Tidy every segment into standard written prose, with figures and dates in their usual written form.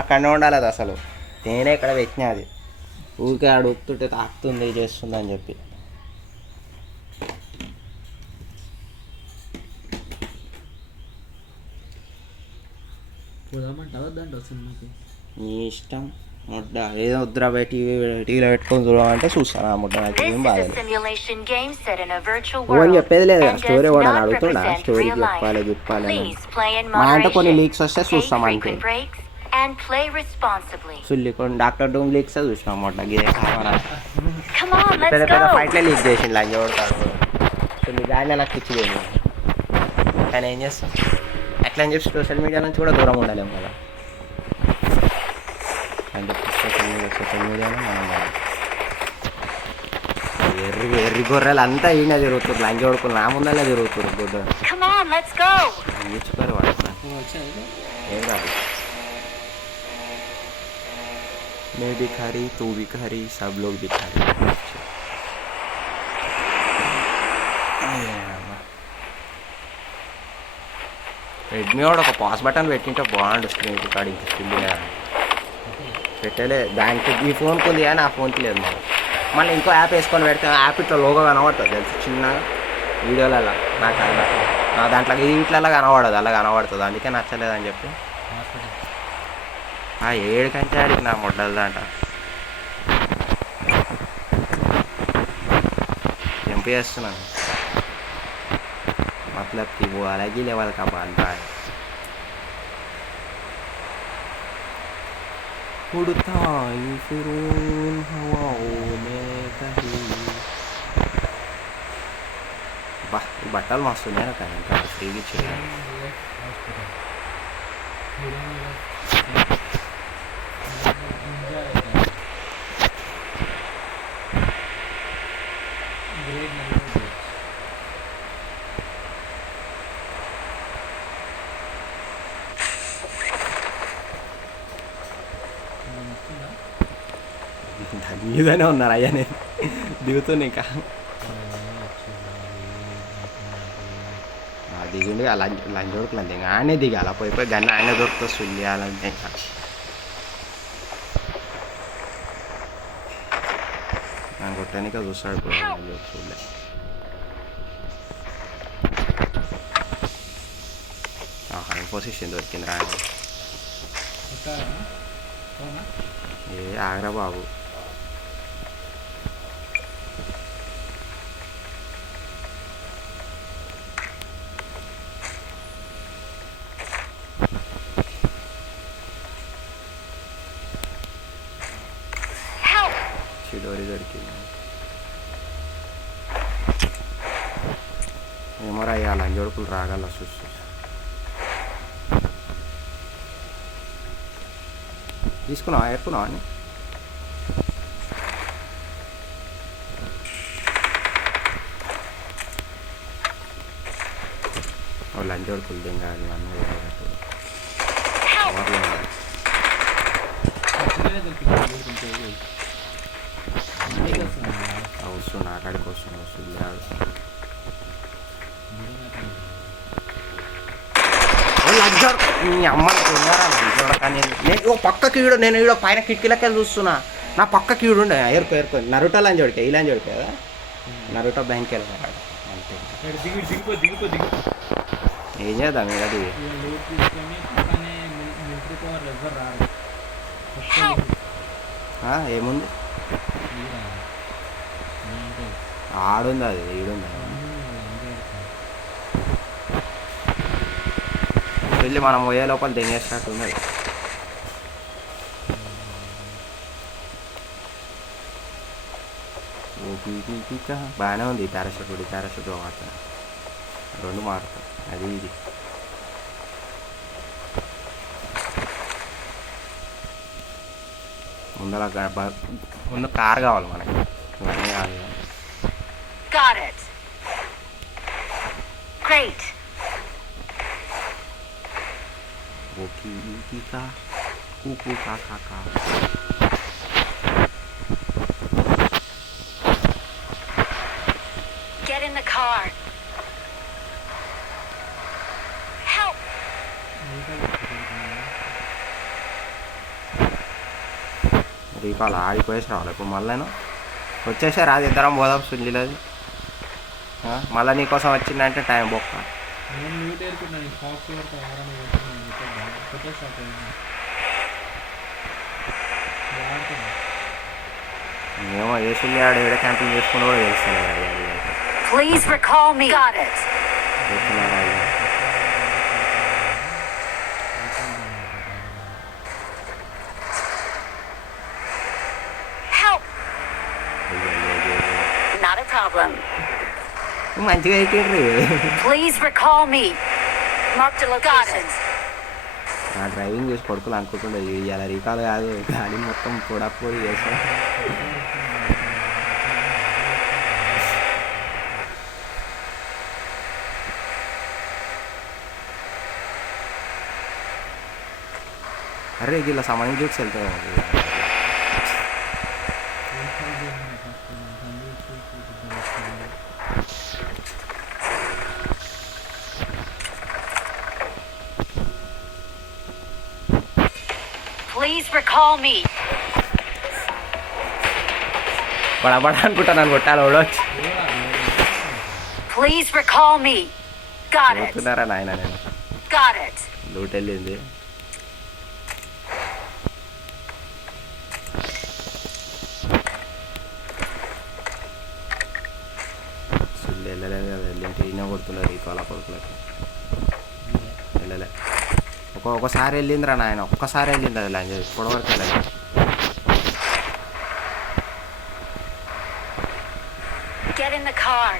అక్కడనే ఉండాలి అది అసలు. నేనే ఇక్కడ పెట్టినా అది. ఊరికే అడుగుతుంటే తాకుతుంది చేస్తుంది అని చెప్పి. నీ ఇష్టం. ముడ్డ ఏదో వద్దురా టీవీలో పెట్టుకొని చూడమంటే చూస్తాను. ఆ ముడ్డ నాకు ఏం బాధ చెప్పేది లేదు. స్టోరీ కూడా అడుగుతుండా స్టోరీ చెప్పాలి మా అంటే కొన్ని లీక్స్ వస్తే చూస్తాం అంతే. సుల్లికొని డాక్టర్ డూమ్ లీక్స్ చూసినాం మొట్ట గిదే పెద్ద పెద్ద ఫైట్లే లీక్ చేసిండు లంజ కొడతాడు. సుల్లి దాన్ని నాకు పిచ్చిపోయింది. కానీ ఏం చేస్తాం అట్లా అని చెప్పి సోషల్ మీడియా నుంచి కూడా దూరం ఉండాలేము కదా. అని చెప్పి సోషల్ మీడియాలో మనం ఎర్రి గొర్రెలు అంతా ఈయన తిరుగుతారు. లంజ కొడుకుని నా ముందరనే తిరుగుతారు. గుడ్డ నేర్చుకోరు వాడు ఏం కాదు. मैं भिखारी तू भिखारी सब लोग भिखारी. రెడ్మీ వాడు ఒక పాస్ బటన్ పెట్టింటే బాగుండు. స్క్రీన్ రికార్డింగ్ పెట్టలే దానికి. ఈ ఫోన్కి ఉంది కానీ ఆ ఫోన్కి లేదు. మళ్ళీ ఇంకో యాప్ వేసుకొని పెడితే యాప్ ఇట్లా లోగో కనబడుతుంది తెలుసు చిన్న వీడియోలలో. నాకు నా దాంట్లో వీటిలలో కనబడదు, అలా కనబడుతుంది. అందుకే నచ్చలేదని చెప్పి 7 కంటే ఆడికి నా మొడ్డలు దాంట జంప్ చేస్తున్నాను. मतलब कि वो अलग ही लेवल का बांधता है. उड़ता फिरून हवाओं में कहीं. वाह ఈ బట్టలు మస్తు ఉన్నాయి నాకు. ఇంకా ఫ్రీగా ఇచ్చారు. మీదనే ఉన్నారు అయ్యా. నేను దిగుతున్నా ఇంకా దిగుండి లంచ్ దొరకలేదు. ఇంకా ఆయనే దిగాల పోయిపోయి గన్న ఆయన దొరుకుతా సుల్లియాలంటే ఇంకా నన్ను కొట్టానిక చూస్తాడు. చూడలే ఇన్ఫోసిషన్ దొరికింది రా. ఏ ఆగరా బాబు. చిడోరి దొరికింది. ఏమో అయ్యా లంజోడుకులు రాగల చూస్తూ తీసుకున్నావా ఎత్తుకున్నావా అని. లంజోడుకులు దింగాలి అన్నీ వస్తున్నా అక్కడికి వస్తున్నా. వస్తుంది అమ్మ కానీ నేను పక్కకి ఈడు నేను ఈడో పైన కిటికీలకే చూస్తున్నా. నా పక్క కీడు ఉండే ఎరుకో నరుటో లంజోడికే ఈ లంజోడికే కదా. నరుటో బ్యాంక్ వెళ్ళాడు అంతే. ఏం చేద్దాం ఇక అది ఏముంది ఆడుంది అది ఈడుంది. వెళ్ళి మనం పోయే లోపల దిగేసినట్టు ఉంది. బాగానే ఉంది. పారాషూట్ వాడతాను. 2 మారుతాను అది ఇది. ముందు కార్ కావాలి మనకి. ఇవన్నీ కాదు. Get in the car. Help. Recall ఆడిపోయేసి రావాలి ఇప్పుడు మళ్ళీ నేను వచ్చేసే రాదు ఇద్దరం పోదాం సుల్లిలోది మళ్ళీ నీకోసం వచ్చిందంటే టైం బొక్క ఏమో ఏ సుల్లి ఆడ ఏడ క్యాంపింగ్ చేసుకుని కూడా తెలుస్తాను Please recall me. Got it. Help. Not a problem. మంచిగా అయిపోయింది Please recall me. Mark the location. నా డ్రైవింగ్ చేసి కొడుకులు అనుకుంటుండే ఇలా రీకాల్ కాదు గాడి మొత్తం చూడకపోయి చేసా అరే ఇలా సమయం చూసి వెళ్తాయి Please recall me. బడబడ అనుకుంటా నన్ను కొట్టాలి ఓడొచ్చు Please recall me. Got it. కొడుతున్నారా నాయన నేను Got it. లూట్ వెళ్ళింది వెళ్ళలేదు కదా వెళ్ళింటే ఈయన కొడుతున్నారు ఈ కాల కొడుకులకి వెళ్ళలే ఒక్కొక్కసారి వెళ్ళిందిరా నాయన ఒక్కసారి వెళ్ళింది అది లాంగ్వేజ్ ఇప్పటివరకు వెళ్ళలేదు Get in the car.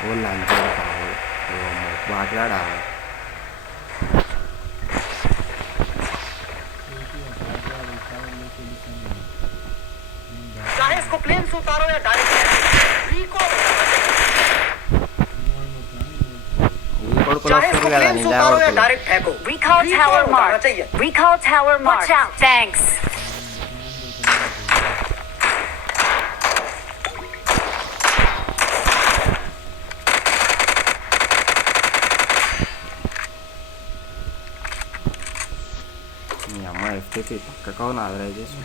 ఓ లంచ్ కావాలి మాట్లాడా चाहे इसको प्लेन से उतारो या डायरेक्ट चाहे इसको प्लेन से उतारो या डायरेक्ट फेंको Recall tower marked. Recall tower marked. Watch out. Thanks. మీ అమ్మ ఎఫ్టీపీ పక్కకు ఆదరైజ్ చేసి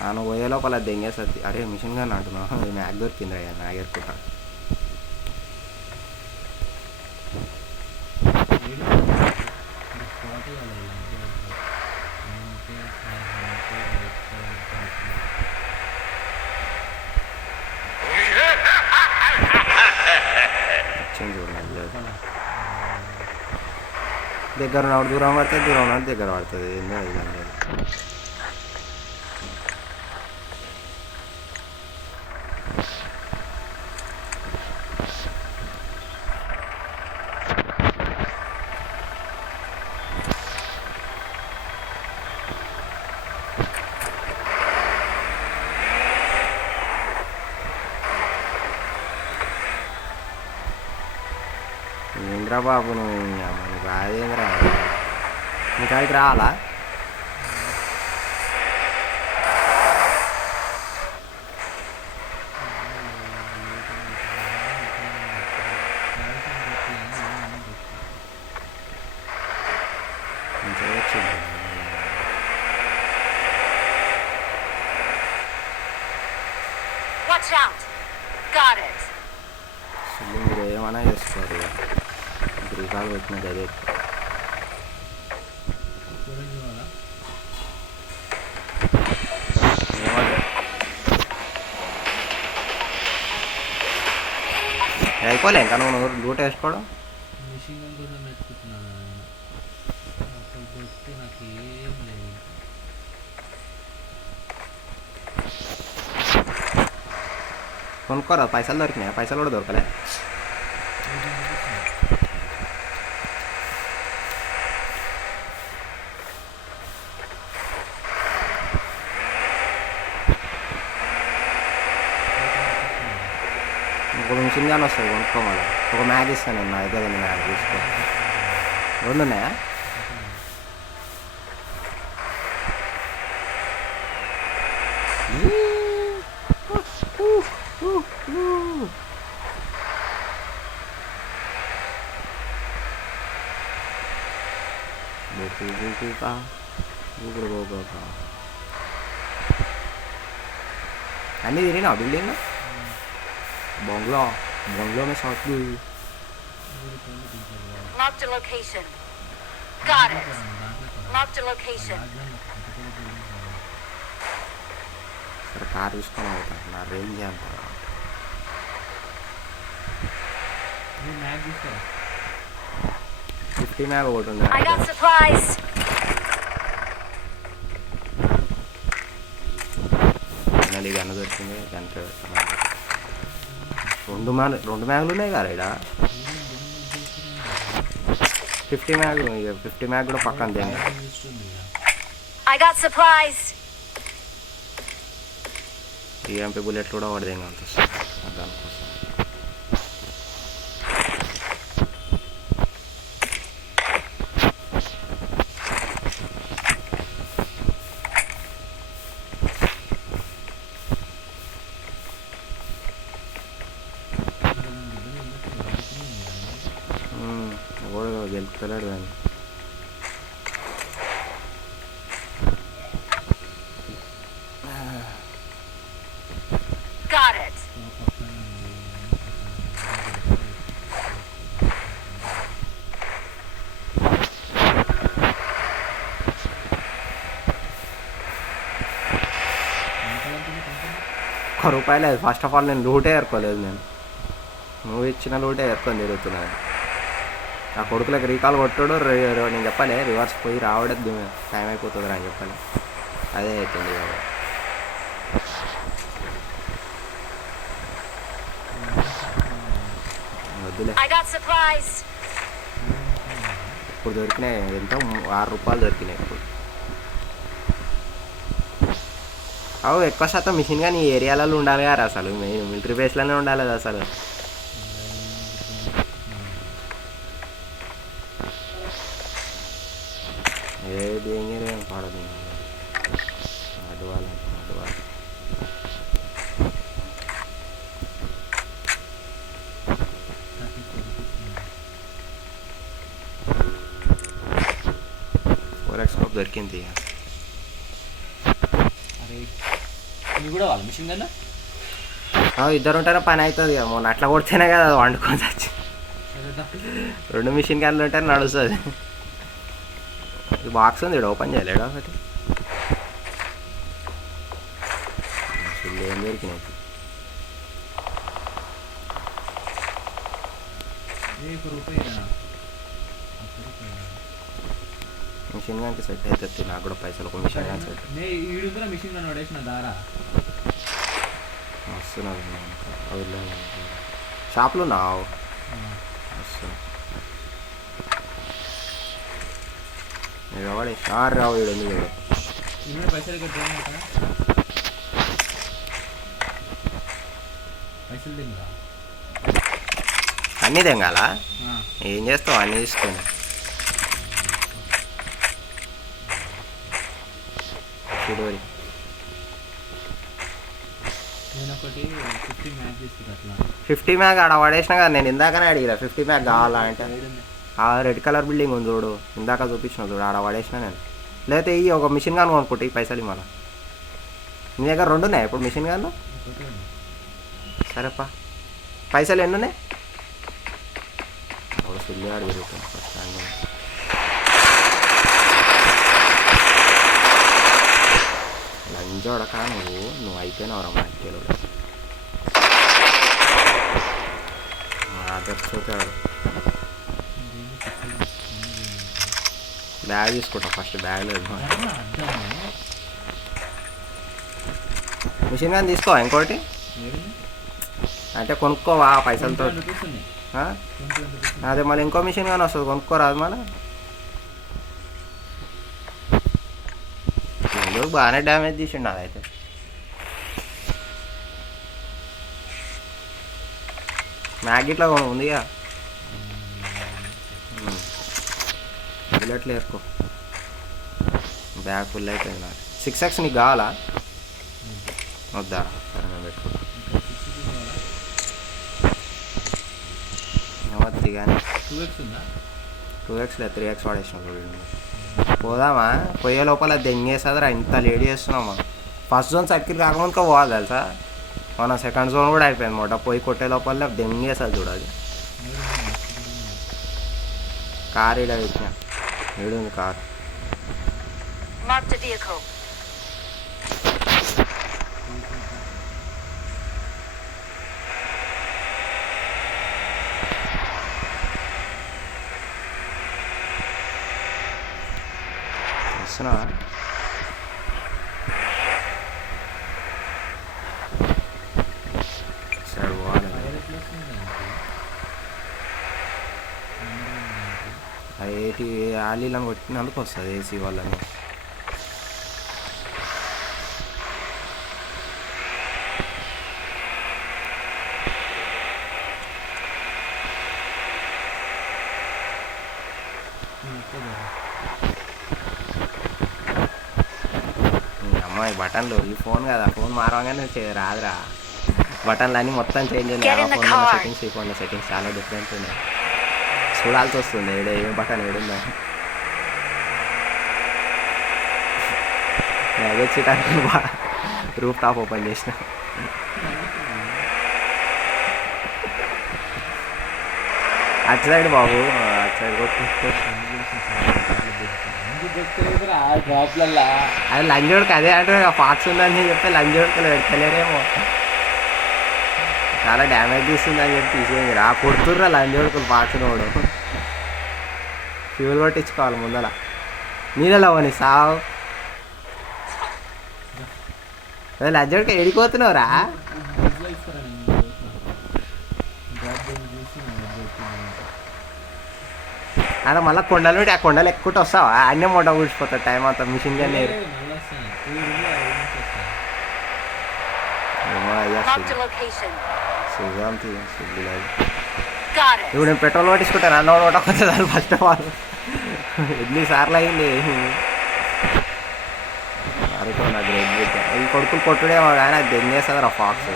ನಾನು పోయే లోపల దెంగేసరి అరే మిషన్ గన్ అంటున్నాను మ్యాగ్ దొరికింది అయ్యా మ్యాగ్ ఎరుకుంటా దగ్గర ఉన్నప్పుడు దూరం పడితే దూరం ఉన్నప్పుడు దగ్గర పడుతుంది ఏందో ఇదండి ఏంద్రా బాబు నువ్వు నీకు రాదేంద్రా నీ కాడికి రావాలా Watch out. Got it. మీరు ఏమైనా చేసుకోరు గ్రీకాలు పెట్టిన గదే అయిపోలే ఇంకా నువ్వు డ్యూటీ వేసుకోవడం మిషన్ గన్ కోసం వెతుకుతున్నాను అక్కడ దొరికితే నాకు ఏం లేదు కొనుక్కోరా పైసలు దొరికినాయి పైసలు కూడా దొరకలే ఒక మిషన్ గాని వస్తుంది కొనుక్కోమని ఒక మ్యాగ్ ఇస్తాను నేను నా దగ్గర మ్యాగ్ తీసుకో రెండు ఉన్నాయా అన్నీ తిరిగినా బిల్డింగ్ బొంగ్లో में शॉट भी हुई Marked a location. Got it. Marked a location. सरकार इसको ना होता ना रेंज जानता మ్యాగ్ తీసుకోరా 50 मैग ఒకటి ఉంది I got supplies. మళ్ళీ గన్న దొరికింది గంట రెండు మ్యాగ్లు ఉన్నాయి కదా ఇక్కడ 50 మ్యాగ్ ఇక 50 మ్యాగ్ కూడా పక్కన దేంగా ఇస్తుంది I got supplies. ఈఎంపీ బుల్లెట్లు కూడా వాడి దేంగా ఉంటుంది దానికోసం గెలుపుతలేడు కానీ Got it. ₹1 లేదు ఫస్ట్ ఆఫ్ ఆల్ నేను లూటే ఏర్కోలేదు నేను నువ్వు ఇచ్చిన లూటే ఏర్కొని తిరుగుతున్నాను నా కొడుకులకు రీకాల్ కొట్టాడు నేను చెప్పాలి రివర్స్ పోయి రావడద్దు టైం అయిపోతుంది అని చెప్పాలి అదే అవుతుంది కదా వద్దులే I got supplies. ఇప్పుడు దొరికినాయి ఎంత ₹6 దొరికినాయి ఇప్పుడు అవు ఎక్కువ శాతం మిషన్ కానీ ఈ ఏరియాలలో ఉండాలి కదా అసలు మెయిన్ మిలిటరీ బేస్లోనే ఉండాలి అది అసలు ఏ డేంజర్ ఏం పడదు అడవాలి స్కోప్ దొరికింది అరే నువ్వు కూడా వాళ్ళ మిషన్ కదా ఇద్దరు ఉంటేనే పని అవుతుంది ఇక మొన్న అట్లా కొడితేనే కదా అది వండుకొని వచ్చి సరేదా 2 మిషన్ క్యాన్లు ఉంటే నడుస్తుంది ఈ బాక్స్ ఉంది ఇక్కడ ఓపెన్ చేయలేడా ఒకటి అసలు ఏం దొరికినాయి ₹1 మిషన్ కానీ సెట్ అవుతుంది నాకు కూడా పైసలు ఒక మిషన్ కానీ సెట్ ఈడుందిరా మిషన్ కానీ పడేసిన దారా వస్తున్నావు షాప్లో ఉన్నావు వస్తున్నా వాడి షార్ రావు వీడు ఎందుకు వీడు ఇన్ని పైసలు కట్టాను పైసలు తిందా అన్నీ తెంగాల ఏం చేస్తావు అన్నీ తీసుకొని చూడవరి నేను ఒకటి 50 మ్యాగ్ తీసుకురా అట్లా 50 మ్యాగ్ ఆడ పడేసినా కదా నేను ఇందాకనే అడిగిరా 50 మ్యాగ్ కావాలా అంటే ఆ రెడ్ కలర్ బిల్డింగ్ ఉంది చూడు ఇందాక చూపించిన చూడు ఆడ పడేసిన నేను లేకపోతే ఈ ఒక మిషన్ గాను కొనుక్కుంటే ఈ పైసలు ఇవ్వాలి నీ దగ్గర 2 ఉన్నాయి ఇప్పుడు మిషన్ గాను సరేపా పైసలు ఎన్ని ఉన్నాయి ఒక సుల్లిగాడు తిరుగుతాను ఫస్ట్ స్టాండ్ లంచోడక నువ్వు అయిపోయినావురా మా ఇంటిలో తెచ్చుతాడు బ్యాగ్ తీసుకుంటా ఫస్ట్ బ్యాగ్ లేదు మిషన్ కానీ తీసుకో ఇంకోటి అంటే కొనుక్కోవా పైసలతో అదే మళ్ళీ ఇంకో మిషన్ కానీ వస్తుంది కొనుక్కోరాదు మళ్ళీ బాగానే డ్యామేజ్ తీసిండు అదైతే మ్యాగిట్లో ఉందిగా బుల్లెట్లు వేసుకో బ్యాగ్ ఫుల్ అయిపోయింది నాకు 6x నీకు కావాలా వద్దా సరే నేను పెట్టుకుంటా ఏమవుతుంది కానీ 2x ఉందా 2x లేదు 3x వాడేసిన పోదామా పోయే లోపల దెంగేస్తుందిరా ఇంత లేడీ చేస్తున్నామా ఫస్ట్ జోన్ సర్కిల్ కాకముందుకు పోవాలి తెలుసా మన సెకండ్ జోన్ కూడా అయిపోయింది మాట పోయి కొట్టే లోపల దెంగేస్తుంది చూడాలి కార్ ఇలా పెట్టిన ఏడుంది కార్ Marked a vehicle. వస్తున్నావా సరే పోవాలి అది ఏటి ఆలీలను కొట్టినందుకు వస్తుంది ఏసీ వాళ్ళని అమ్మాయి బటన్లు ఈ ఫోన్ కదా ఫోన్ మారగానే రాదురా బటన్లు అన్నీ మొత్తం చేంజ్ అయినాయి ఆ ఫోన్లో సెట్టింగ్స్ ఈ ఫోన్లో సెట్టింగ్స్ చాలా డిఫరెంట్ ఉన్నాయి చూడాల్సి వస్తుంది ఏ బటన్ ఏడుందా అదే చీటానికి రూఫ్ టాప్ ఓపెన్ చేసిన అటు సైడ్ బాబు అటు సైడ్ అది లంజోడికి అదే అంటే ఫాక్స్ ఉందని చెప్తే లంజోడికలు పెడతలేరేమో చాలా డ్యామేజ్ తీస్తుందని చెప్పి తీసేయండి రా కొడుతుర్రా లంజోడుకులు ఫాక్స్ నోడు ఫ్యూల్ కొట్టించుకోవాలి ముందర నీళ్ళలో పోనీ సావు అదే లంజోడికి ఎడిపోతున్నావురా అక్కడ మళ్ళీ కొండలు పెట్టి ఆ కొండలు ఎక్కుంటూ వస్తావా అన్నీ మొట్ట కూర్చిపోతాయి టైం అంతా మిషన్ కానీ Marked a location. సుఖం సుబ్బులేదు Got it. ఇప్పుడు నేను పెట్రోల్ పట్టించుకుంటాను అన్న ఒకటి కొత్తదాన్ని ఫస్ట్ ఆఫ్ ఆల్ ఎన్నిసార్లు అయింది అరుకో నాకు గ్రేట్ ఈ కొడుకులు కొట్టుడేమో కానీ అది దెంగేస్తుంది రా ఫాక్స్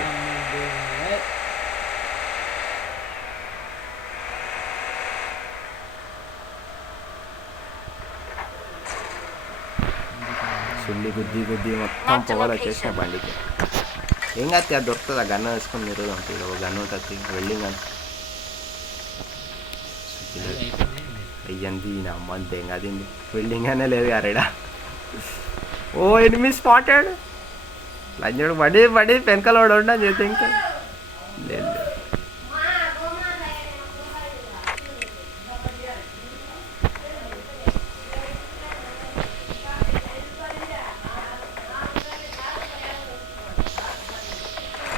సుల్లి గుద్ది గుద్ది మొత్తం పొగలు వచ్చేసిన బండికి ఏం కాదు అది దొరుకుతుంది ఆ గన్ను వేసుకొని మీరు ఉంటుంది గన్ను ఉంటుంది వెల్డింగ్ గన్ అయ్యంది నా అమ్మ అంతే ఏం కాదు వెల్డింగ్ అనే లేదు గారేడా ఓ ఎనిమిది స్పాటెడ్ లంజోడు బడి బడి పెంకలోడు ఉండని చెప్తే ఇంకా లేదు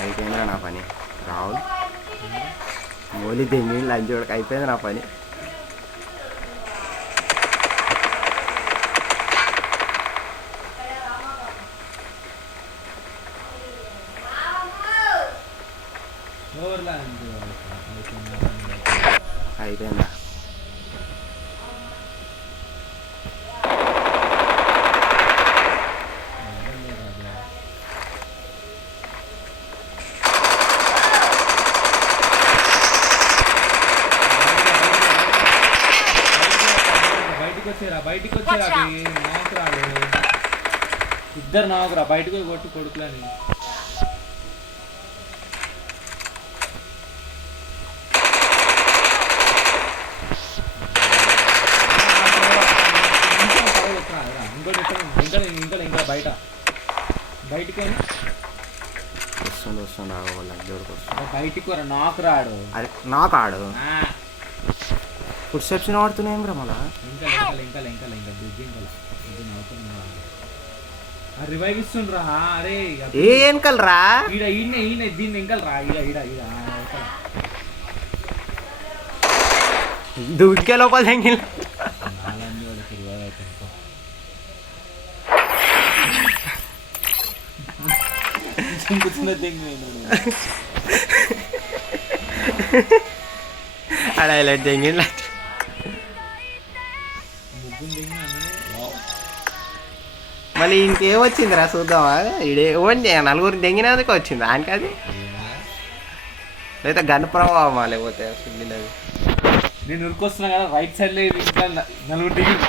అయిపోయిందిరా నా పని రాహుల్ మోలీ దెంగి లంచోడికి అయిపోయింది నా పని అయిపోయిందా బయటికి వచ్చారా నాకురాడు ఇద్దరు నాకురా బయటకు కొట్టి కొడుకులని ఇంకా బయట బయటికి వస్తుంది వాళ్ళ జోడికి వస్తుంది బయటికి నాకు రాడు అరే నాకు ఆడు ఫుడ్ స్టెప్స్ ఆడుతున్నాయి రా మళ్ళా రివైవ్ ఇస్తుండ్రా అరే ఏ వెనకల్ రా ఈడ ఈయన దీన్ని వెనకల్ రా ఈడ దుక్కే లోపల ఎంగిల్ అడ హైలైట్ ఎంగిల్ మళ్ళీ ఇంకేం వచ్చిందిరా చూద్దామా ఇడే ఓన్లీ నలుగురు దెంగినందుకు వచ్చింది ఆయనకి అది లేదా గన్ ప్రభావమా లేకపోతే సుల్లినది నేను ఉరికొస్తున్నా కదా రైట్ సైడ్ లో ఇంకా నలుగురు దిగిరు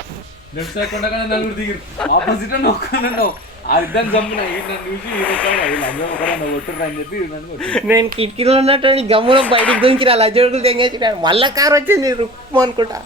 లెఫ్ట్ సైడ్ కొండ కదా నలుగురు దిగిరు ఆపోజిట్ నొక్కున్నావు ఆ ఇద్దరు చంపిన నన్ను చూసి కొట్టుర్రు అని చెప్పి నన్ను కొట్టు నేను కిటికీలో ఉన్నట్టు గమ్మున బయటికి దొంకిరా లజ్జోడుకులు తెంగేసి మళ్ళా కారు వచ్చింది రుక్కు అనుకుంటా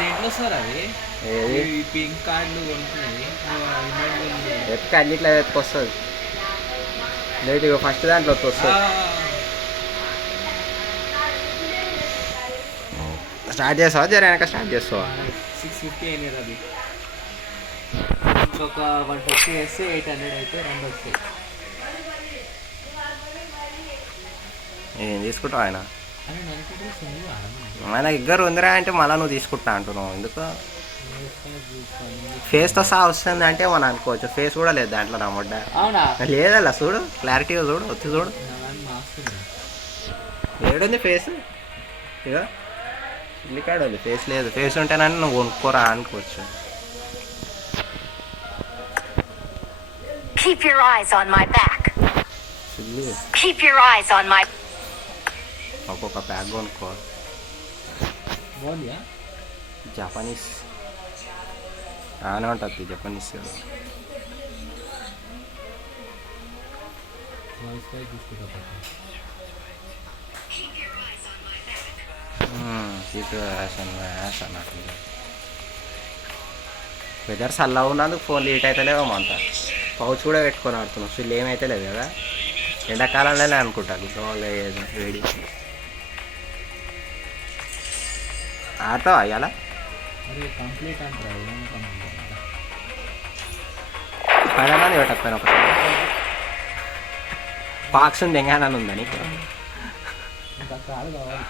దేంట్లో సార్ అది ఏది ఈ పింక్ కార్డులు కొంటున్నాయి ఎత్తుక అన్నిట్లో ఎత్తుకొస్తుంది లేదు ఇక ఫస్ట్ దాంట్లో వస్తుంది స్టార్ట్ చేస్తావా జర వెనక స్టార్ట్ చేస్తావా 650 అయినాయి అది ఇంకొక 150 వేస్తే 800 అయితే రెండు వస్తాయి నేను తీసుకుంటావు ఆయన అని నన్ను మన దగ్గర ఉందిరా అంటే మళ్ళీ నువ్వు తీసుకుంటా అంటున్నావు ఎందుకు ఫేస్తో సహా వస్తుంది అంటే మనం అనుకోవచ్చు ఫేస్ కూడా లేదు దాంట్లో నమ్మడ్డ అవునా లేదల్లా చూడు క్లారిటీగా చూడు వచ్చి చూడు ఏడుంది ఫేస్ ఇక ఇల్లికాడ ఉంది ఫేస్ లేదు ఫేస్ ఉంటేనని నువ్వు కొనుక్కోరా అనుకోవచ్చు Keep your eyes on my back. Chilli Keep your eyes on my. ఒక్కొక్క ప్యాక్ కొనుక్కో బాగుందియా జపనీస్ బాగానే ఉంటుంది జపనీస్ అన్నట్టు వెదర్ చల్లగా ఉన్నందుకు ఫోన్ లీట్ అయితే లేవు అంత పౌచ్ కూడా పెట్టుకొని ఆడుతున్నాం సో ఏమైతే లేదు కదా ఎండాకాలంలోనే అనుకుంటాను లేదు వేడి ఆడతావా ఇవాళ కంప్లీట్ అంటారు పడమని పెట్టకపోయినా ఒకసారి పాక్స్ ఉంది ఎంగానని ఉందా నీకు ఇంకా కాదు కావాలి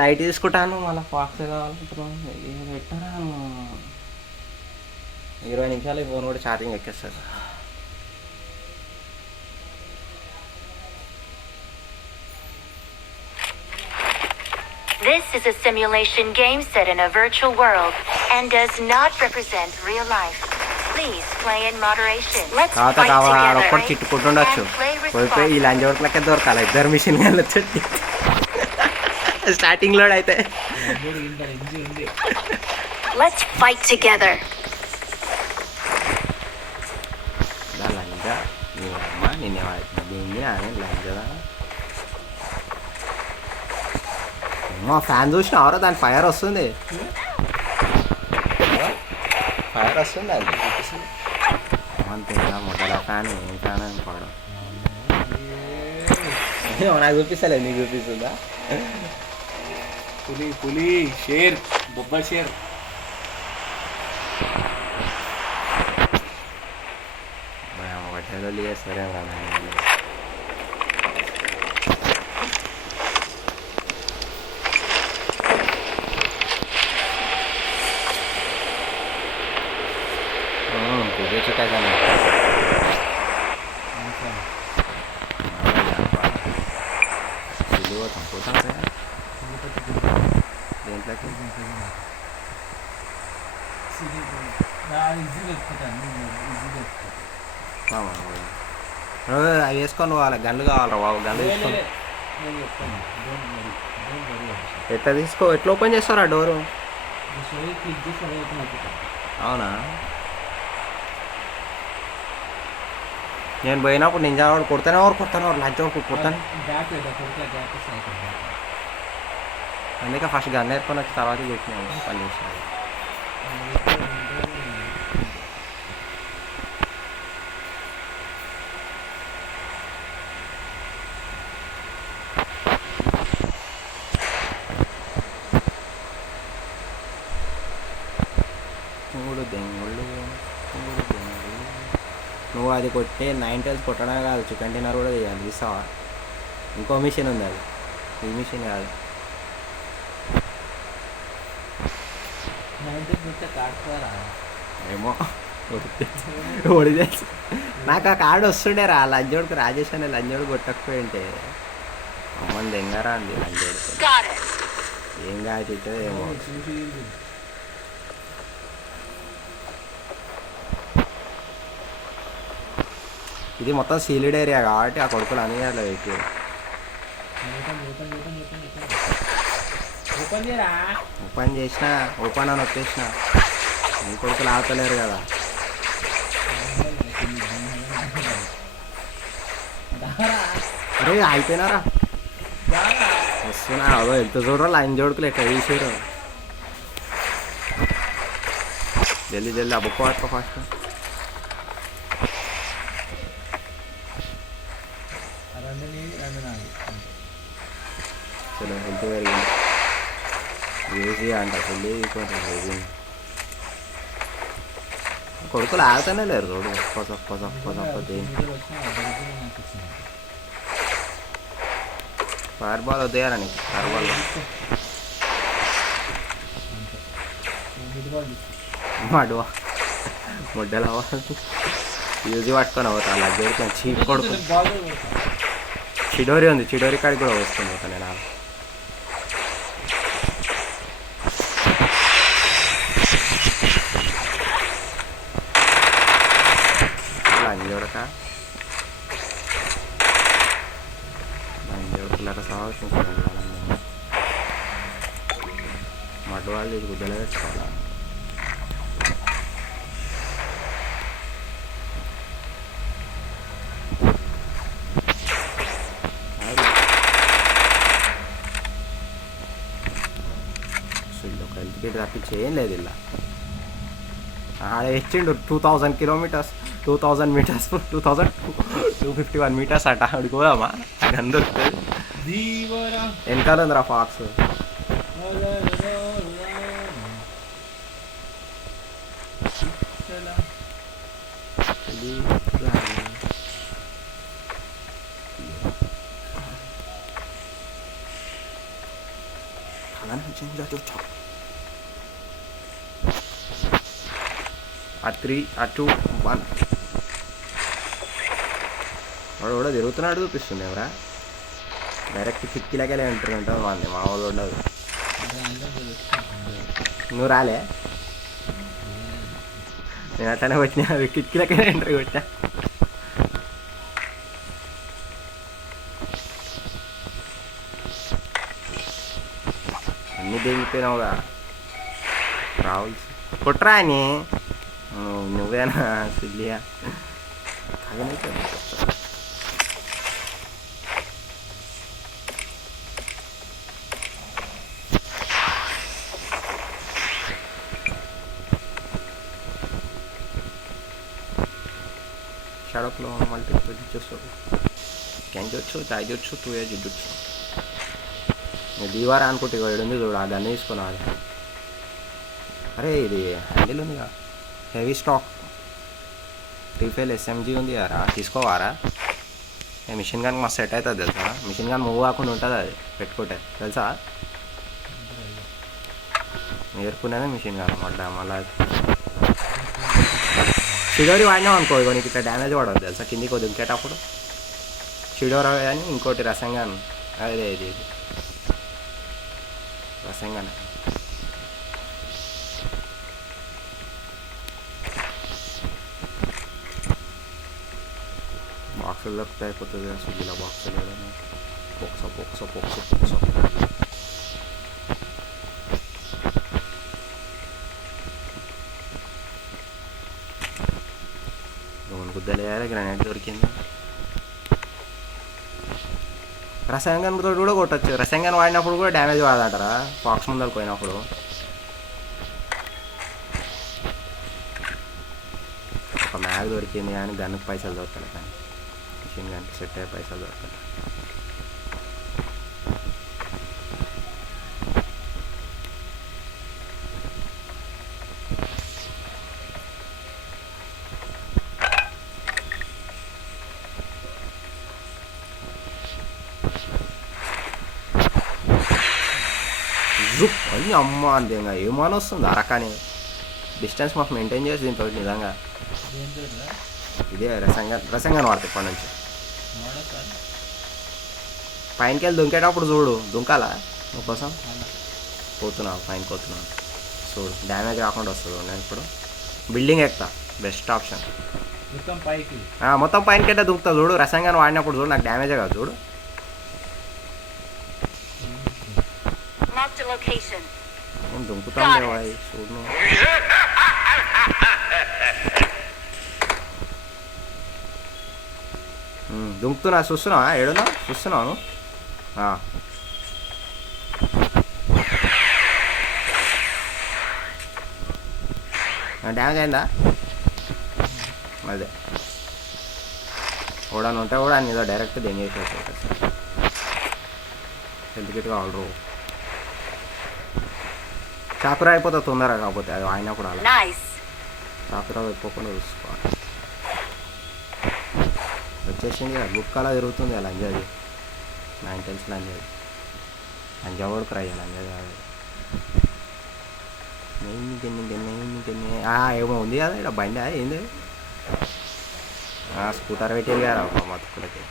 లైట్ తీసుకుంటాను మళ్ళీ పాక్స్ కావాలి పెట్టాను 20 నిమిషాలు ఫోన్ కూడా charging ఎక్కేస్తుంది This is a simulation game set in a virtual world and does not represent real life. Please play in moderation. Let's తర్వాత fight together ఒక్కటి చిట్టుకుంటుండొచ్చు and play పోయిపోయి ఈ లంచ్ వరకులకే దొరకాలి ఇద్దరు మిషన్ వెళ్ళొచ్చు స్టార్టింగ్లో అయితే ఉంది Let's fight together. లంచ నీ అమ్మ నిన్నే దీన్ని అని లంచదా మా ఫ్యాన్ చూసిన ఎవరో దాని ఫైర్ వస్తుంది ఫైర్ వస్తుంది అది అంతే మొదల ఫ్యాన్ ఏం ఫ్యాన్ అని పడడం నాకు చూపిస్తలేదు నీకు చూపిస్తుందా పులి పులి షేర్ బొబ్బ షేర్ ఒకటి సరే तुझे काय जाणार संपवता అవి వేసుకొని పోవాలి గన్లు కావాలరా బాబు గన్లు తీసుకొని ఎట్లా తీసుకో ఎట్లా ఓపెన్ చేస్తారా డోరు అవునా నేను పోయినప్పుడు నింజా వాడు కొడతానే కొడతాను లంచ్ వరకు కొడతాను అందుకే ఫస్ట్ గన్ నేర్కొని వచ్చి తర్వాత పెట్టినాను పని చేసాను మూడు దెంగుళ్ళు మూడు దెంగుళ్ళు. నువ్వు అది కొట్టే 9 టైల్స్ కొట్టడమే కాదు, చికెన్ డిన్నర్ కూడా చేయాలి. ఇస్తావా? ఇంకో మిషన్ ఉంది, అది ఈ మిషన్ కాదు. ఏమో ఓడి తెలుసు. నాకు ఆ కార్డు వస్తుండే రా, లంజోడికి రాజేష్ అనే లంజోడు కొట్టకపోయింటే అమ్మని దెంగారా అంది లంజోడికి. ఏం కాదు ఏమో. ఇది మొత్తం సీలిడ్ ఏరియా కాబట్టి ఆ కొడుకులు అని అలా ఎక్కి ఓపెన్ చేసిన ఓపెన్ అని వచ్చేసిన. మీ కొడుకులు ఆపలేరు కదా. అరే అయిపోయినారా, వస్తున్నా. అదో ఎంత చూడరా లైన్ జోడుకులు ఎట్లా తీసారు. జల్దీ జల్దీ ఆ బుక్ పట్టుకో ఫాస్ట్. చలో హెల్త్ పెరిగింది. ఈజీ అంట ఫుల్లీ ఈజీ. కొడుకులు ఆగుతానే లేరు రోడ్డు. ఫైర్ బాల్ వద్దేయారా నీకు? ఫైర్ బాల్ మడువా ముడ్డలు అవ్వాలి. యూజీ పట్టుకొని అవుతా అలా జోడుకొని చీప్ కొడుకు. చిడోరి ఉంది, చిడోరి కాడికి కూడా వస్తుంది ఒక నేను. లంజోడక లంజోడకులాగా సాగు మడ్డు వాళ్ళు ఇది గుడ్డలో పెట్టుకోవాలా. ఒక హెల్త్ కిట్ తప్పించి ఏం లేదు ఇలా. ఆడ ఇచ్చిండు 2000 కిలోమీటర్స్ 2000 మీటర్స్ 2251 మీటర్స్ అట. అడిగి పోదామా? అందరు వెనకాల ఉందిరా ఫాక్స్. ఆ 3 ఆ 2 1 వాడు కూడా తిరుగుతున్నాడు చూపిస్తుంది ఎవరా. డైరెక్ట్ కిటికీలకే ఎంట్రీ ఉంటుంది మంది, మా వాళ్ళు ఉండదు. నువ్వు రాలే, నేను అట్లనే వచ్చినా కిటికీలకే ఎంట్రీ కొట్టా. అన్నీ దిగిపోయినావుగా రావుల్సి కొట్రా అని. నువ్వేనా సిల్లియా? అగనైతే షడప్లో మల్టీపుల్ చూస్తాడు. కెంచొచ్చు, చాయ్యొచ్చు, 2 years ఇడ్డొచ్చు. నేను దీవారా అనుకుంటే ఏడుంది చూడు, దాన్ని తీసుకున్నాను. అరే ఇది హ్యాండిల్ ఉందిగా, హెవీ స్టాక్ రీఫైల్ SMG ఉంది కదా, తీసుకోవారా? మిషన్ గన్కి మస్తు సెట్ అవుతుంది తెలుసా. మిషన్ గన్ మూవ్ కాకుండా ఉంటుంది అది పెట్టుకుంటే తెలుసా. నేర్పుకునేది మిషన్ గన్ మళ్ళీ షిడోరి వాడినాం అనుకో, ఇక నీకు ఇట్లా డ్యామేజ్ పడదు తెలుసా. కిందికి దుంకేటప్పుడు షిడోరా కానీ ఇంకోటి రసంగాన్, అదే ఇది రసంగాన్. బాక్సులు దొరికితే అయిపోతుంది కదా స్విగ్గీలో. బాక్సులు పొక్స గుద్దలు వేయాలి. గ్రానైట్ దొరికింది. రసాయన తోటి కూడా కొట్టచ్చు. రసాయన వాడినప్పుడు కూడా డ్యామేజ్ వాడదంటారా బాక్స్ ముందరకు పోయినప్పుడు. ఒక మ్యాగ్ దొరికింది కానీ గన్కి పైసలు దొరకలే. కానీ మిషన్ గన్కి సెట్ అయ్యే పైసలు దొరకలే. అయ్యి అమ్మ అంతే ఇంకా ఏమని వస్తుంది అరకాని డిస్టెన్స్ మాకు మెయింటైన్ చేసి దీంతో నిజంగా ఇదే రసంగా వాడుతుంది ఇప్పటి నుంచి పైనకి వెళ్ళి దుంకేటప్పుడు చూడు దుంకాలా నువ్వుకోసం పోతున్నావు పైనకి పోతున్నావు చూడు డ్యామేజ్ కాకుండా వస్తుంది నేను ఇప్పుడు బిల్డింగ్ ఎక్కుతా బెస్ట్ ఆప్షన్ మొత్తం పైనకి వెళ్ళి దుంకుతా చూడు రసంగా వాడినప్పుడు చూడు నాకు డ్యామేజే కాదు చూడు Marked a location. నేను దుంకుతాను చూడు దుంకుతున్నా చూస్తున్నావా ఏడున్నా చూస్తున్నాను డ్యామేజ్ అయిందా అదే ఓడాను ఉంటే కూడా అని ఏదో డైరెక్ట్ దెంగేసేసి హెల్త్ కిట్ కావాలి రో చాకురా అయిపోతా తొందరగా కాకపోతే అది అయినప్పుడు అలా చాకురా అయిపోకుండా చూసుకోవాలి వచ్చేసింది బుక్ అలా తిరుగుతుంది అలా లంజాది నాకు తెలిసి లంజాది లంజా కూడా క్రై లంజా కాదు ఏమో ఉంది కదా ఇక్కడ బండి ఏంది స్కూటర్ పెట్టి వెళ్ళారా మా తుక్కులకి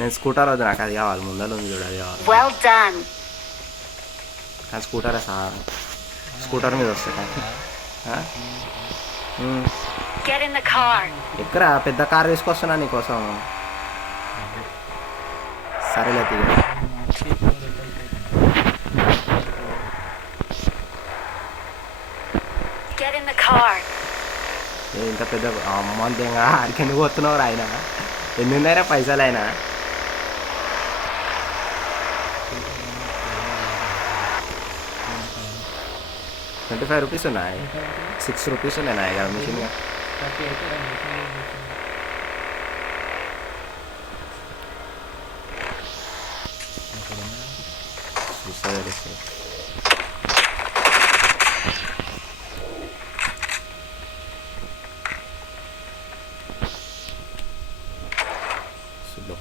నేను స్కూటర్ వద్దు నాకు అది కావాలి ముందర ఉంది చూడు అది కావాలి కానీ స్కూటరే స్కూటర్ మీద వస్తాయి ఎక్కడ పెద్ద కార్ తీసుకొస్తున్నా నీకోసం సరేలే తీగ ఇంత పెద్ద అమ్మంతేగా ఆడికి ఎందుకు పోతున్నావు ఆయన ఎన్ని ఉన్నాయా పైసలు అయినా ₹25 ఉన్నాయి ₹6 ఉన్నాయి నా దగ్గర మిషన్గా తెలుస్తుంది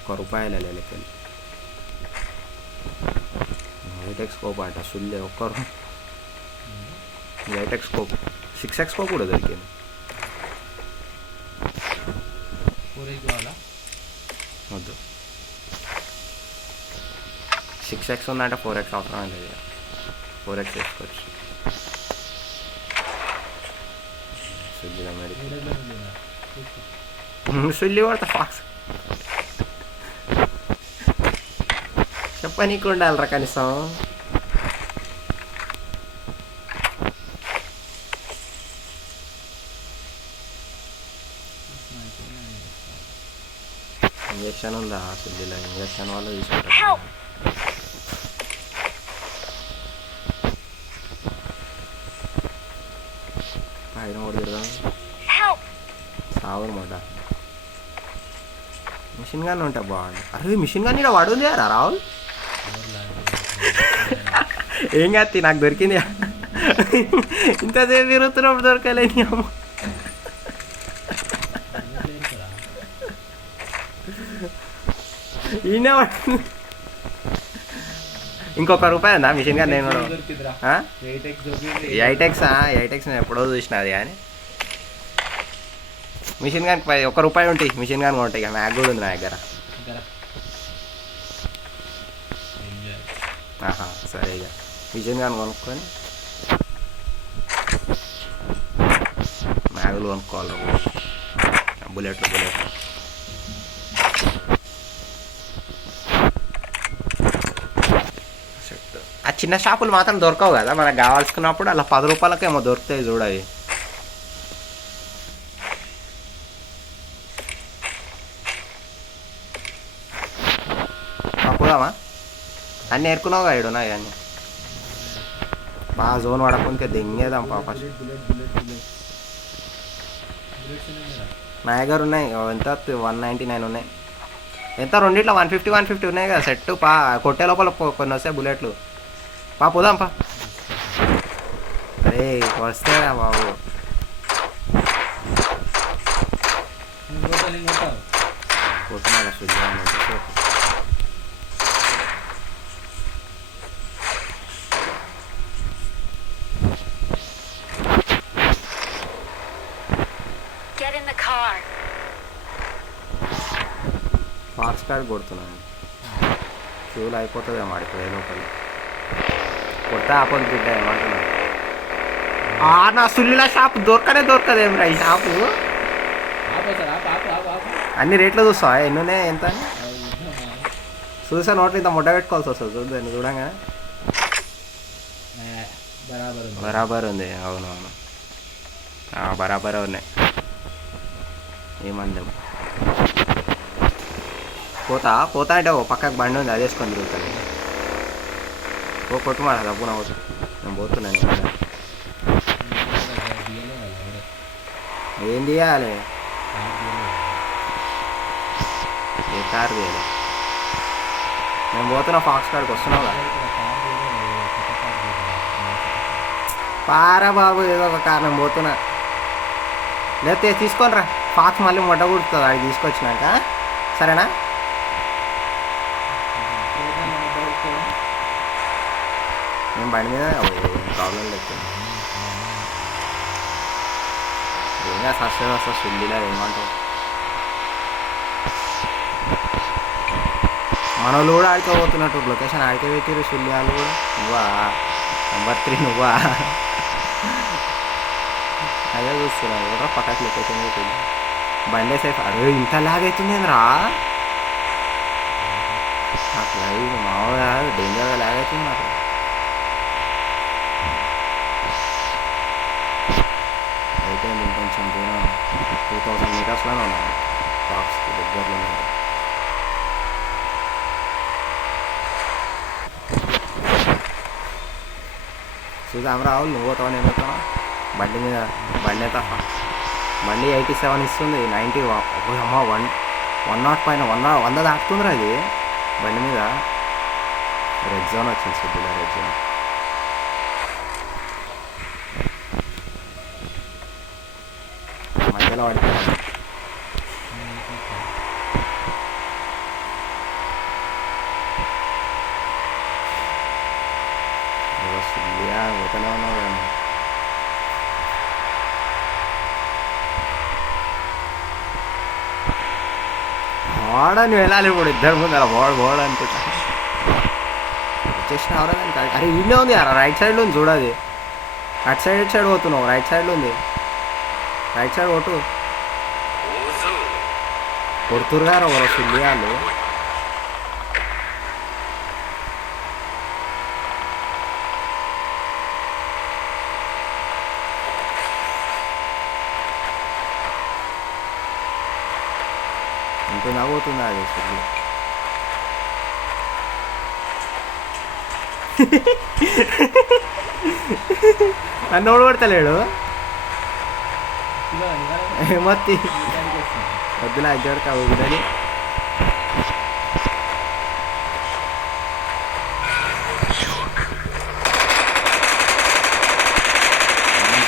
₹1 లెక్కలు హైటెక్ స్కోప్ అంట సుల్లే ఒక్కరు హైటెక్ స్కోప్ 6x స్కోప్ కూడా దొరికింది వద్దు 6x ఉందంటే 4x అవసరం లేదు 4x వేసుకోవచ్చు సుల్లిలో మరి సుల్లి పడతా ఫాక్స్ చెప్పనీకు ఉండాలిరా కనీసం ఇంజక్షన్ ఉందా సుల్లిలో ఇంజక్షన్ వాళ్ళు తీసుకుంటారు పైన కొడుతురా సావనమాట మిషన్ గన్ ఉంటా బాగుంది అరే మిషన్ గన్ ఇక్కడ వాడుంది రా రాహుల్ ఏం కాదు నాకు దొరికింది ఇంతసేపు తిరుగుతున్నప్పుడు దొరకలేని అమ్మ ఈయన ఇంకొక రూపాయి ఉందా మిషన్ గన్ నేను ఎయిటెక్స్ నేను ఎప్పుడో చూసిన అది కానీ మిషన్ గన్ ₹1 ఉంటాయి మిషన్ గన్ ఉంటాయి ఇక మ్యాగ్ కూడా ఉంది నా దగ్గర సరే ఇక మిషన్ గన్ కొనుక్కొని మ్యాగులు కొనుక్కోవాలి బుల్లెట్లు ఆ చిన్న షాపులు మాత్రం దొరకవు కదా మనకు కావాల్సుకున్నప్పుడు అలా ₹10 ఏమో దొరుకుతాయి చూడవి పోదామా అన్నీ ఏరుకున్నావుగా ఏడున్నాయి అన్నీ బాగా జోన్ పడకుండా దెంగేదాం ఫస్ట్ నా దగ్గర ఉన్నాయి ఎంత 199 ఉన్నాయి ఎంత రెండిట్లో 150 ఉన్నాయి కదా సెట్ కొట్టే లోపల కొన్ని వస్తాయి బుల్లెట్లు పోదాం అరే వస్తాయా బాబు కొట్టినాడు far. ఫాక్స్ కార్డ్ కొడుతున్నాను, ఫ్యూల్ అయిపోతుంది మాడిపోయే లోపల కొడితే ఆపదు బిడ్డ ఏమంటున్నా. నా సుల్లిల షాప్ దొరకదేమిరా ఈ షాపు. అన్ని రేట్లు చూస్తావా ఎన్నునే ఎంత అని చూసా నోట్లు ఇంత ముడ్డ పెట్టుకోవాల్సి వస్తుంది. చూడు దాన్ని చూడంగా బరాబర్ ఉంది. అవునవును బరాబరే ఉన్నాయి. ఏమందాం పోతా అంటే ఓ పక్కకు బండి ఉంది అది వేసుకొని తిరుగుతాను. ఓ కొట్టుమాట డబ్బు నా పోతు నేను పోతున్నాను. ఏం తీయాలి ఏ కార్ తీయాలి? నేను పోతున్నా ఫాక్స్ కార్డ్కి వస్తున్నావు కదా. పారా బాబు ఏదో ఒక కారణం పోతున్నా. లేకపోతే తీసుకొని రా ఫాక్స్ మళ్ళీ మొట్ట కుడుతుంది అది తీసుకొచ్చినాక. సరేనా? నేను బండి మీద ప్రాబ్లం లేదు. ఏమైనా సస్టైన్ వస్తా సుల్లిలా ఏమంటావు. మన వాళ్ళు కూడా ఆడుకోబోతున్నట్టు లొకేషన్ ఆడికే పెట్టిరు సుల్లి వాళ్ళు కూడా. నువ్వా నెంబర్ 3 నువ్వా? అదే చూస్తున్నావు కూడా పక్కకి లొకేషన్ పెట్టింది. బండి సేఫ్. అరే ఇంత లాగ్ అవుతుంది రా నాకు. లైవ్ మామూలుగా డేంజర్గా లాగ్ అవుతుంది నాకు. అయితే నేను కొంచెం దూరం 2000 మీటర్స్లోనే ఉన్నాను బాక్స్కి దగ్గరలో ఉన్నాను. చూద్దాం రావులు నువ్వు పోతావా నేను పోతావా బండి మీద. బండి అయితే బండి 87 ఇస్తుంది. 90 అమ్మ 100 పైన 100 దాటుతుందిరా అది బండి మీద. రెడ్ జోన్ వచ్చింది సిద్ధిలో. రెడ్ జోన్ మధ్యలో పడిపోయాను. సిద్ధియా పోతూనే ఉన్నావు కానీ వాడని వెళ్ళాలి ఇప్పుడు ఇద్దరు ముందు అలా వాడు అనుకుంటా వచ్చేసిన ఎవరో దానికి. అరే ఇల్లే ఉంది అరా రైట్ సైడ్లో ఉంది చూడది. అటు సైడ్ పోతున్నావు రైట్ సైడ్లో ఉంది. రైట్ సైడ్ కొట్టు. కొడుతురు గారు ఎవరో సుల్లి వాళ్ళు. ఇంకో నవ్వుతుంది అది సుల్లి. నన్ను ఓడగొడతలేడు మొత్తి వద్దులా అజ్జోడు కావుదని.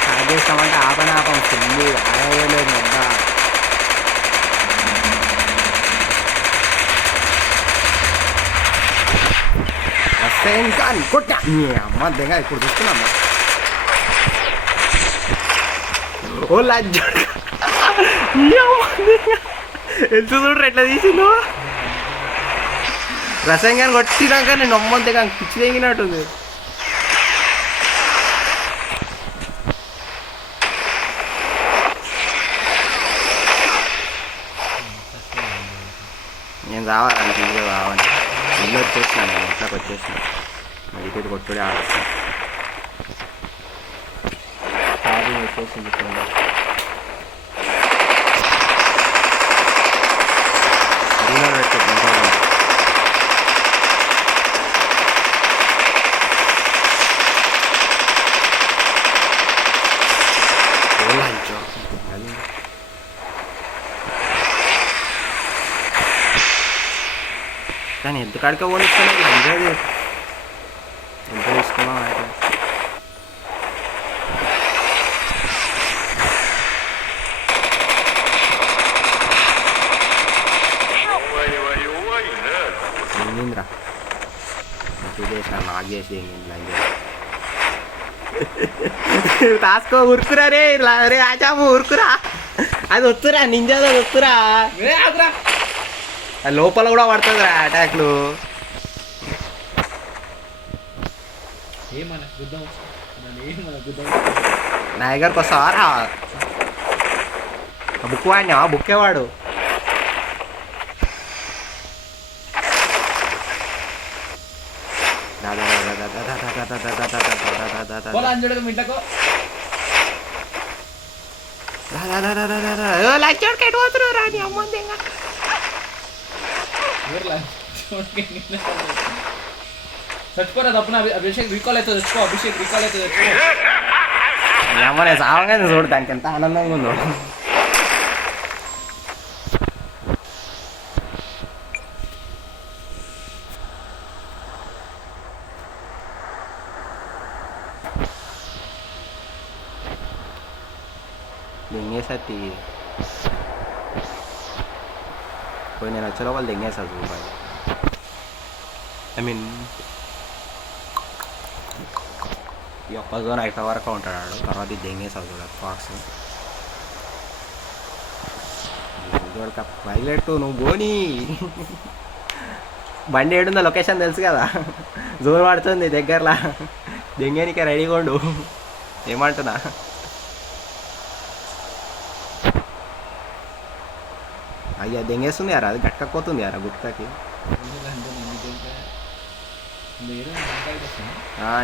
స్టార్ట్ చేస్తామంటే ఆపం సుల్లి ఆగలేదు మొద్ద. వస్తే ఇంకా కొట్టా అమ్మ దగ్గర ఇప్పుడు చూస్తున్నామ్మా. ఓ లజ్జోడు ఎంత చూడరు ఎట్లా తీసిందో. రసంగా కొట్టినాక నేను అమ్మంతే కానీ పిచ్చి తెగినట్టుంది. నేను రావాలని ఇంట్లో రావాలి. ఇల్లు వచ్చేసినా నేను ఇంట్లోకి వచ్చేసిన. మరి ఇటు కొట్టుడే ఆడేస్తాను. ఛార్జింగ్ వచ్చేసింది. కానీ ఎందుకాడికే పోనిస్తాను ఎంజాయ్ ఎంత తీసుకున్నాం అయితే. ఏందిరా మంచిగా చేసిన నాకు చేసి టాస్కో ఉరుకురా రే ఆచాము ఉరుకురా. అది వస్తురా నింజాది అది వస్తురా ఏ ఆగురా. అది లోపల కూడా పడుతుందిరా అటాక్లు. ఏమన్నా గుద్దాం ఏమన్నా గుద్దాం. నా దగ్గరకు వస్తావా రా? బుక్ వాడినా బుక్కే వాడు. పోలా అంజుడు మింటకో. చచ్చిపోరా తప్పున అభిషేక్ రీకాల్ అయితే తెచ్చుకో. అభిషేక్ రీకాల్ అయితే తెచ్చుకో. అమ్మనే సాగంగా చూడు దానికి ఎంత ఆనందంగా ఉందో. దెంగేసతి పోయి నేను వచ్చే లోపల దెంగేసా చూడాలి. ఐ మీన్ ఈ ఒక్క జోన్ అయిపోయే వరకు ఉంటాడు. తర్వాత ఇది దెంగేసా చూడాలి ఫాక్స్. చూడక పైలట్ నువ్వు పోనీ. బండి ఏడుందో లొకేషన్ తెలుసు కదా. జోన్ పడుతుంది దగ్గరలా. దెంగేనికే రెడీగా ఉండు. ఏమంటున్నా అయ్యా దెంగేస్తుంది యారా. అది గట్టకపోతుంది యారా గుట్టకి.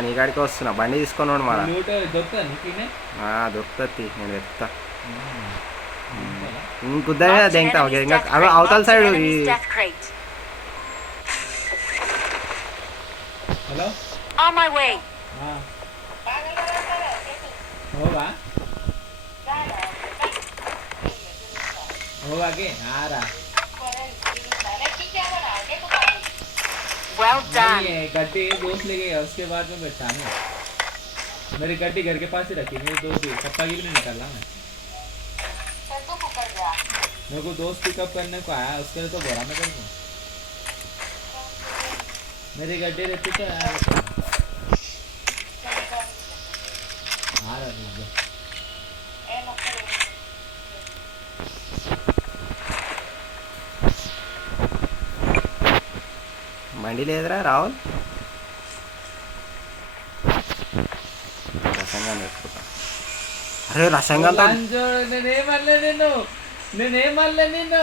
నీ కాడికి వస్తున్నా. బండి తీసుకొని ఉండు మన. దొరుకుతుంది నేను వెతుకుతా. ఇంకుద్దనే దెంగతా అవతల side. Hello On my way. होगा होगा के आ रहा. Well done. नहीं गड्डी दोस्त ले गया उसके बाद में बैठा नहीं. मेरी गड्डी घर के पास ही रखी. मेरे दोस्त भी पप्पा की भी नहीं निकाला मैं. मेरे को दोस्त पिकअप करने को आया. उसके लिए तो बोरा में कर दूँ. मेरी गड्डी रहती तो आया आ रहा था. బండి లేదురా రాహుల్. రసంగా పెట్టుకుంటా. అరే రసంగా నేనేమల్లే నిన్ను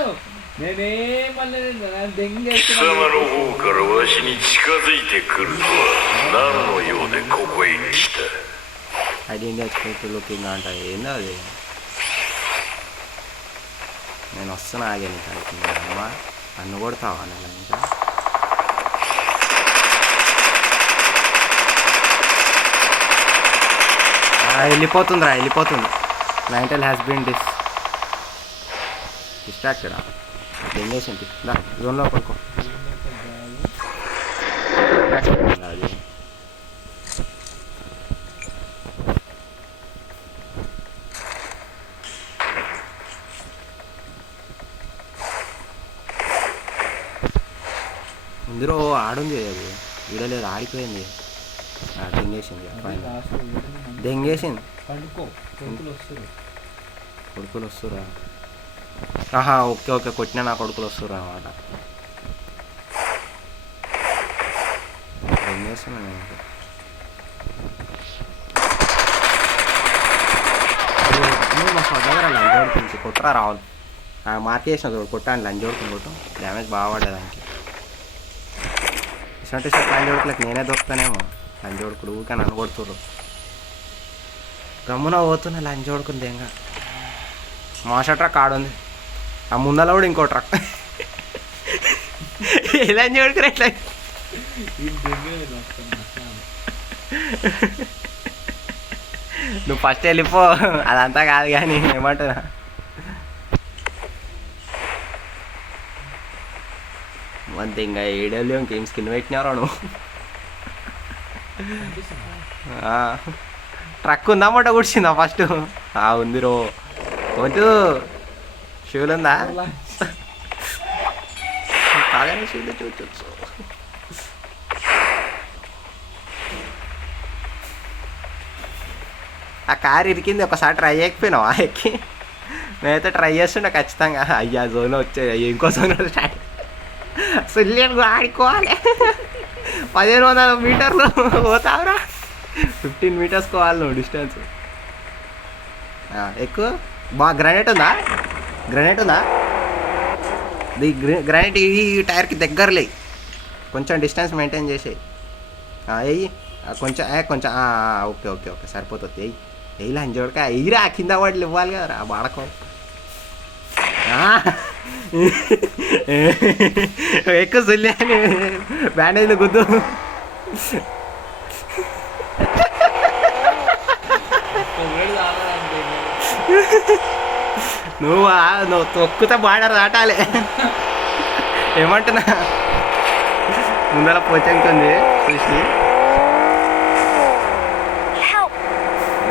దెంగేస్తున్నా. 貴様の方からわしに近づいてくるとは何の用でここへ来た。ఐడెంటిటీ లుకింగ్ అంట. ఏందో అది. నేను వస్తున్నా ఆగాను ఇక్కడికి. అమ్మా నన్ను కొడతావా నెల ఇంకా. వెళ్ళిపోతుందిరా వెళ్ళిపోతుంది. Mental has been distracted. ఏం చేసింది జోన్లో పడుకో. అది ఇందులో ఆడుంది. అది వీడలేదు ఆడిపోయింది. దెంగేసింది దెంగేసింది. కొడుకులు వస్తురా. ఆహా ఓకే ఓకే కొట్టినా నా కొడుకులు వస్తురా అన్నమాట. దెంగేస్తున్నా నేను. లంజోడుతుంది కొట్టరా రావాలి. మార్క్ చేసిన చూడు కొట్టాను. లంజోడుకుని కొట్టు. డ్యామేజ్ బాగా పడ్డది దానికి. ఇటువంటి లంజోడుకులకు నేనే దొరుకుతానేమో. లంజోడుకుడు ఊరికే నన్ను కొడుతుర్రు. గమ్మున పోతున్నా లంజోడుకుని దెంగ. మోస ట్రక్ ఆడుంది. ఆ ముందల కూడా ఇంకో ట్రక్. ఏ లంజోడుకుని ఎట్లా నువ్వు ఫస్ట్ వెళ్ళిపో. అదంతా కాదు కానీ ఏమంటున్నా. అంతే ఇంకా ఏడేళ్ళు ఇంకేం స్కిన్ పెట్టినారో నువ్వు. ట్రక్ ఉందా మొట్ట కూర్చిందా ఫస్ట్? ఉంది రో. వద్దు షూలు ఉందా? బాగానే షూలు చూచొచ్చు. ఆ కారు ఇరికింది. ఒకసారి ట్రై చేయకపోయినావా ఎక్కి? నేనైతే ట్రై చేస్తుండే ఖచ్చితంగా. అయ్యా జోన్ వచ్చే ఇంకో జోన్ స్టార్ట్ సుల్యం ఆడుకోవాలి. 1500 మీటర్లు పోతావురా. 15 మీటర్స్ కోవాలి నువ్వు డిస్టెన్స్. ఎక్కువ గ్రానైట్ ఉందా ది గ్రానైట్ ఈ టైర్కి దగ్గరలే, కొంచెం డిస్టెన్స్ మెయింటైన్ చేసేయి. వెయ్యి కొంచెం ఓకే ఓకే ఓకే సరిపోతుంది. వెయ్యి లంచోడక ఎయిరా కింద వాటిలు ఇవ్వాలి కదరా వాడకం. ఎక్కువ సుల్లి అని బ్యాండేజ్లు గుద్దు. నువ్వు తొక్కుతా బార్డర్ దాటాలి. ఏమంటున్నా ముందర పోచంకుంది చూసి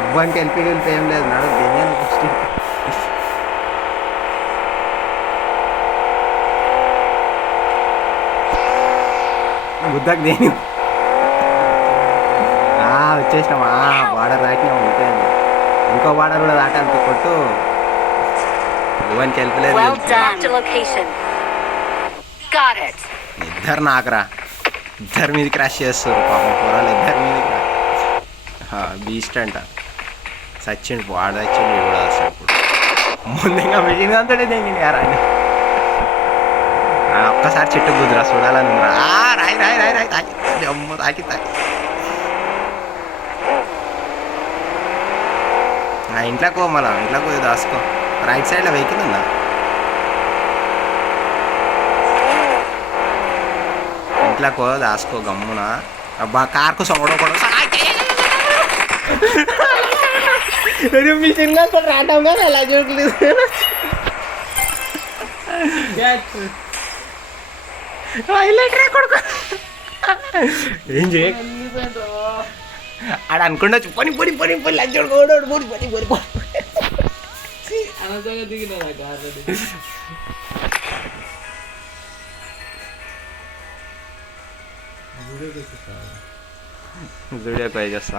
ఇవ్వడానికి వెళ్ళి ఏం లేదు. నాడు దేని ఫస్ట్ బుద్ధకు దేని వచ్చేసినామా. బార్డర్ దాటినాము అంతే. ఇంకో బార్డర్ కూడా దాటాలి కొట్టు. ఇవ్వడానికి వెళ్ళలేదు. ఇద్దరు నాకురా, ఇద్దరి మీద క్రాష్ చేస్తారు పాపం కూరలు. ఇద్దరి మీద బీస్ట్ అంట సచ్చిండు. వాడు చచ్చిండు కూడా వస్తాడు ఇప్పుడు. ముందుగా మిషన్ అంతటే తెంగింది యారా. ఒక్కసారి చెట్టు కుదిరా చూడాలని ఉందిరా. రాయి రాయి రాయి రాయి తాకి అమ్మ తాకి ఇంట్లోకి మళ్ళా ఇంట్లోకి దాసుకో. రైట్ సైడ్లో వెహికల్ ఉందా? ఇంట్లోకి దాసుకో గమ్మున. అబ్బా కార్కు సొంగడో కూడా మిషన్ రావడం కదా అలా చూడలేదు. ఏం చేయ ఆడ అనుకుండా పని పని పని పని లంచోడు పోడు పోడి పని పని పో. వీడియో పే చేస్తా.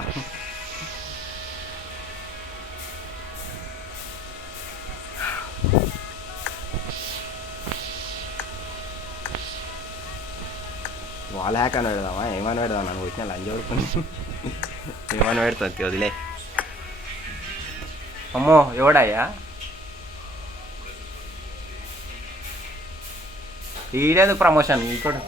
వాల్ హ్యాక్ అని పెడదామా? ఏమని పెడదాం? నన్ను వచ్చిన లంచోడు పని ఏమని పెడుతుంది వదిలే. అమ్మో ఎవడయ్యా ఈడేది ప్రమోషన్ ఇంకోటి